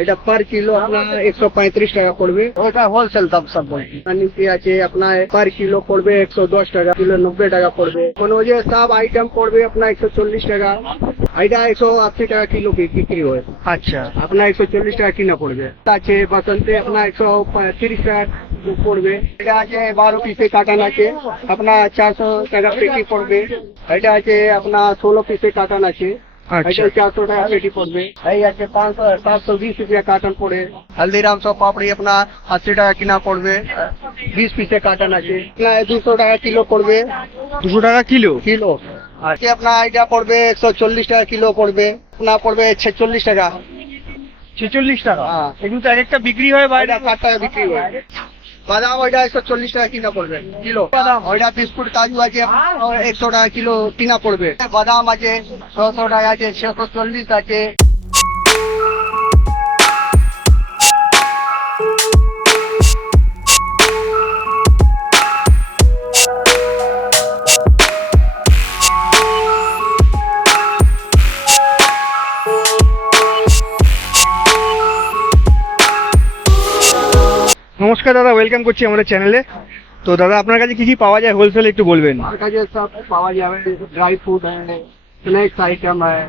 এটা per kilo আপনার একশো পঁয়ত্রিশ টাকা পড়বে। ওটা হোলসেল দাম সব বলছি। নিচে আছে আপনার পার কিলো পড়বে একশো দশ টাকা কিলো নব্বই টাকা পড়বে। কোনো যে সব আইটেম পড়বে আপনার একশো চল্লিশ টাকা। এটা একশো আশি টাকা কিলো বিক্রি হয়। আচ্ছা। আপনার একশো চল্লিশ টাকা কিনা পড়বে। আছে বসন্তে আপনার একশো তিরিশ টাকা পড়বে। এটা আছে বারো পিসে কাটান আছে। আপনার চারশো টাকা পেটি পড়বে। এটা আছে আপনার ষোলো পিসে কাটান আছে। আছে দুশো টাকা কিলো পড়বে দুশো টাকা কিলো কিলো আপনার এটা পড়বে একশো চল্লিশ টাকা কিলো পড়বে আপনার পড়বে ছেচল্লিশ টাকা ছেচল্লিশ টাকা। এগুলো তো এক একটা বিক্রি হয় বাইরে এটা ষাট টাকা বিক্রি হয় বাদাম ওইটা একশো চল্লিশ টাকা কিনা পড়বে। কিলো। বাদাম। ওইটা বিস্কুট, কাজু আছে, একশো টাকা কিলো কিনা পড়বে। বাদাম আছে ছশো টাকা আছে ছশো চল্লিশ আছে। নমস্কার দাদা ওয়েলকাম করছি আমাদের চ্যানেলে তো দাদা আপনার কাছে কি কি পাওয়া যায়? হোলসেল একটু বলবেন। আমার কাছে সব পাওয়া যাবে। ড্রাই ফ্রুট হ্যাঁ স্ন্যাক্স আইটেম হ্যাঁ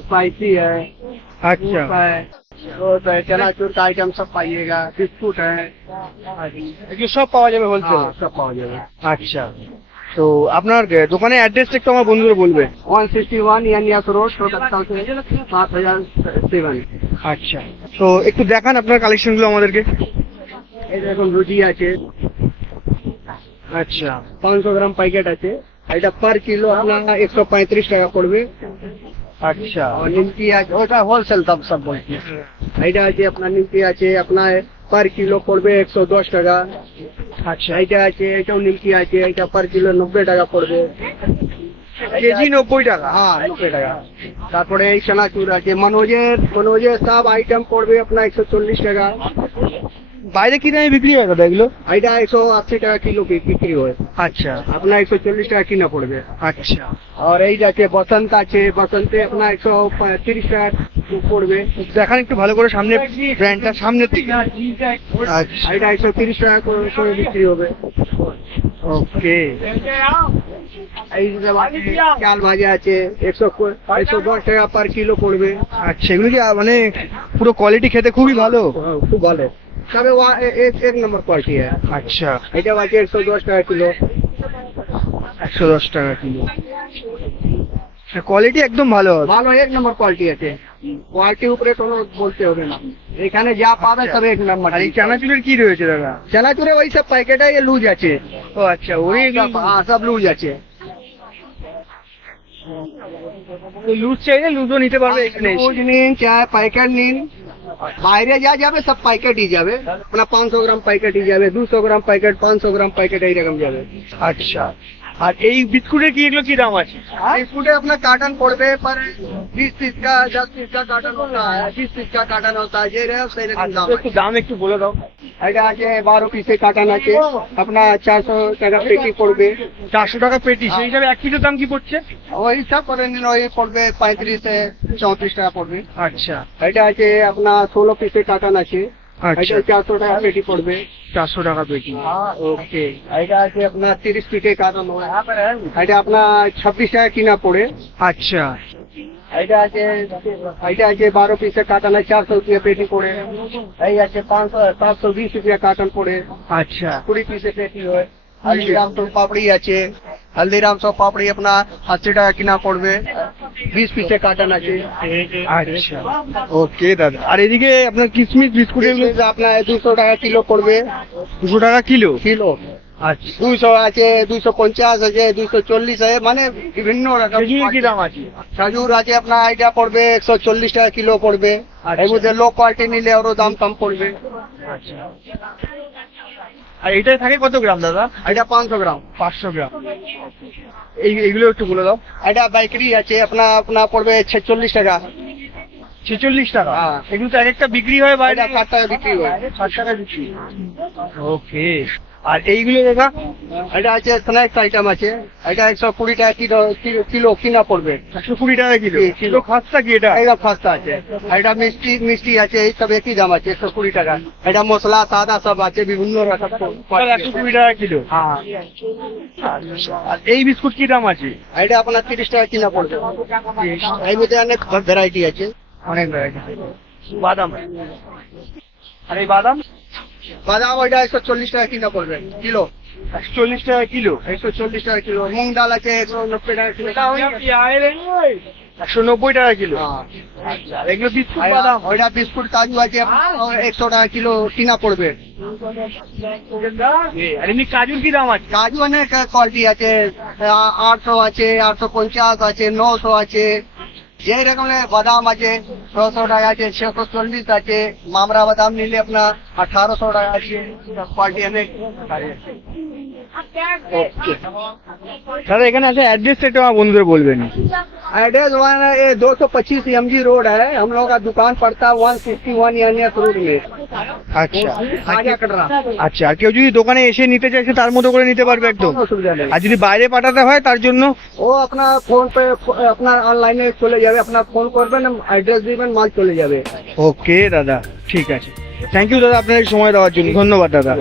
स्पाइसी है अच्छा है और चनाचूर का आइटम सब पाइएगा बिस्कुट है সব পাওয়া যাবে হোলসেল হ্যাঁ, সব পাওয়া যাবে। আচ্ছা। তো আপনার দোকানের অ্যাড্রেসটা একটু আমার বন্ধুদের বলবে। ওয়ান সিক্সটি ওয়ান ইয়ানিয়াস রোড পাঁচ হাজার সেভেন আচ্ছা। তো একটু দেখান আপনার কালেকশনগুলো আমাদেরকে। এই রুটি আছে। আচ্ছা পাঁচশো গ্রাম প্যাকেট আছে। এটা পার কিলো আপনার একশো পঁয়ত্রিশ টাকা পড়বে। আচ্ছা। নিমকি আছে। ওটা হোলসেল দাম সব বলছি। এটা আছে আপনার নিমকি আছে আপনার পার কিলো পড়বে একশো দশ টাকা। আচ্ছা। এটা আছে এটাও নিমকি আছে এটা পার কিলো নব্বই টাকা পড়বে। কেজি নব্বই টাকা। হ্যাঁ নব্বই টাকা। তারপরে এই চানাচুর আছে। মনোজের মনোজের সব আইটেম পড়বে আপনার একশো চল্লিশ টাকা। বাইরে কি দামে বিক্রি হয় দাদা এগুলো? এটা একশো আশি টাকা কিলো বিক্রি হয়। আচ্ছা। আপনার একশো চল্লিশ টাকা কিনা পড়বে। আচ্ছা। আর এই আছে বসন্ত আছে বসন্তে আপনার একশো তিরিশ টাকা পড়বে। দেখান একটু ভালো করে সামনে ব্র্যান্ডটা সামনের দিকে। আচ্ছা। এটা একশো তিরিশ টাকা করে করে বিক্রি হবে। ওকে। এই চাল ভাজা আছে একশো একশো দশ টাকা পার কিলো পড়বে। আচ্ছা এগুলো কি মানে পুরো কোয়ালিটি খেতে খুবই ভালো? হ্যাঁ, খুব ভালো। তবে এক নম্বর কোয়ালিটি আচ্ছা। এটা আছে একশো দশ টাকা কিলো। একশো দশ টাকা কিলো। আচ্ছা, কোয়ালিটি একদম ভালো। ভালো এক নম্বর কোয়ালিটি আছে। কোয়ালিটির উপরে কোনো বলতে হবে না। এখানে যা পাবে আচ্ছা। তবে এক নম্বর। আর এই চানাচুরের কি রয়েছে দাদা? চানাচুরে ওই সব প্যাকেটে লুজ আছে। ও আচ্ছা ওই হ্যাঁ, সব লুজ আছে। লুজ চাইলে লুজও নিতে পারবে হ্যাঁ, এখানে লুজ নিন চা প্যাকেট নিন। বাইরে যা যাবে সব প্যাকেটই যাবে আপনার পাঁচশো গ্রাম প্যাকেটই যাবে দুশো গ্রাম প্যাকেট পাঁচশো গ্রাম প্যাকেট এইরকম যাবে আচ্ছা আর এই বিস্কুটের কি এগুলো কি দাম আছে बिस्कुटे अपना कार्टन पड़बे पर बीस पीस का दस पीस का कार्टन होता है बीस पीस का कार्टन होता है ये रहे सही रकम আচ্ছা, दाम একটু দাম একটু বলে দাও এটা আছে বারো পিসে কাটান আছে আপনার চারশো টাকা পেটি পড়বে চারশো টাকা পেটি সেই হিসাবে এক কিলোর দাম কি পড়ছে ওই সব করে নিন ওই পড়বে পঁয়ত্রিশ চৌত্রিশ টাকা পড়বে আচ্ছা এটা আছে আপনার ষোলো পিসে কাটান আছে আচ্ছা। এটা চারশো টাকা পেটি পড়বে। চারশো টাকা পেটি ওকে। এটা আছে আপনার তিরিশ পিসে কাটান এটা আপনার ছাব্বিশ টাকা কিনা পড়ে। আচ্ছা। এটা আছে এটা আছে বারো পিসে কাটান চারশো রুপিয়া পেটি পড়ে। এই আছে পাঁচশো সাতশো বিশ রুপিয়া কাটান পড়ে। আচ্ছা। কুড়ি পিসে পেটি হয়। হলদিরাম তো পাপড়ি আছে হলদিরাম সব পাপড়ি আপনার আশি টাকা কিনা পড়বে বিশ পিসে কাটান আছে আচ্ছা ওকে দাদা আর এদিকে আপনার কিসমিস বিস্কুট আপনার দুশো টাকা কিলো পড়বে দুশো টাকা কিলো কিলো আচ্ছা দুইশো আছে দুইশো পঞ্চাশ আছে দুইশো চল্লিশ আছে মানে বিভিন্ন রকম কি দাম আছে খেজুর আছে আপনার এটা পড়বে একশো চল্লিশ টাকা কিলো পড়বে। এর মধ্যে লো কোয়ালিটি নিলে আরও দাম কম পড়বে আর এটা থাকে কত গ্রাম দাদা? এটা পাঁচশো গ্রাম। পাঁচশো গ্রাম। এই এগুলো একটু বলে দাও। এটা বাইকারি আছে আপনার আপনার পড়বে ছেচল্লিশ টাকা। ছেচল্লিশ টাকা? হ্যাঁ। এগুলো তো এক একটা বিক্রি হয় বাইরে এটা ষাট টাকা বিক্রি হয়। ষাট টাকা বিক্রি ওকে। আর এইগুলো দাদা এটা আছে স্ন্যাক্স আইটেম আছে এটা একশো কুড়ি টাকা কিলো কিলো- কিনা পড়বে। একশো কুড়ি টাকা কিলো? কিলো। খাস্তা কি এটা? এটা খাস্তা আছে। এটা মিষ্টি মিষ্টি আছে এই সব একই দাম আছে একশো কুড়ি টাকা। এটা মশলা সাদা সব আছে বিভিন্ন রকম একশো কুড়ি টাকা কিলো? হ্যাঁ। আর এই বিস্কুট কি দাম আছে? এটা আপনার তিরিশ টাকা কিনা পড়বে। এর মধ্যে অনেক ভ্যারাইটি আছে। অনেক ভ্যারাইটি বাদাম? আর এই বাদাম? বাদাম ওইটা একশো চল্লিশ টাকা কিনা পড়বে কিলো। একশো চল্লিশ টাকা কিলো? একশো চল্লিশ টাকা কিলো। মুগ ডাল আছে একশো নব্বই টাকা কিলো। একশো নব্বই টাকা কিলো? হ্যাঁ। আচ্ছা এগুলো বিস্কুট বাদাম? ওইটা বিস্কুট কাজু আছে একশো টাকা কিলো কিনা পড়বে। এমনি কাজুর কি দাম আছে? কাজু অনেক কোয়ালিটি আছে আটশো আছে আটশো পঞ্চাশ আছে নশো আছে। যে রকমের বাদাম আছে ছশো টাকা আছে ছশো চল্লিশ আছে মামরা বাদাম নিলে আপনার আঠারোশো টাকা আছে কোয়ালিটি অনেক আছে। দাদা এখানে আছে অ্যাড্রেস একটু আমার বন্ধুদের বলবেন एड्रेस वन ये दो सौ पच्चीस एम जी रोड है हम लोग का दुकान पड़ता है one sixty one N road में আচ্ছা।, আচ্ছা। আর কেউ যদি দোকানে এসে নিতে চাইছে তার মতো করে নিতে পারবে একদম। আর যদি বাইরে পাঠাতে হয় তার জন্য? ও আপনার ফোন পে আপনার অনলাইনে চলে যাবে আপনার ফোন করবেন অ্যাড্রেস দিবেন মাল চলে যাবে। ওকে দাদা ঠিক আছে। থ্যাংক ইউ দাদা আপনার সময় দেওয়ার জন্য। ধন্যবাদ দাদা।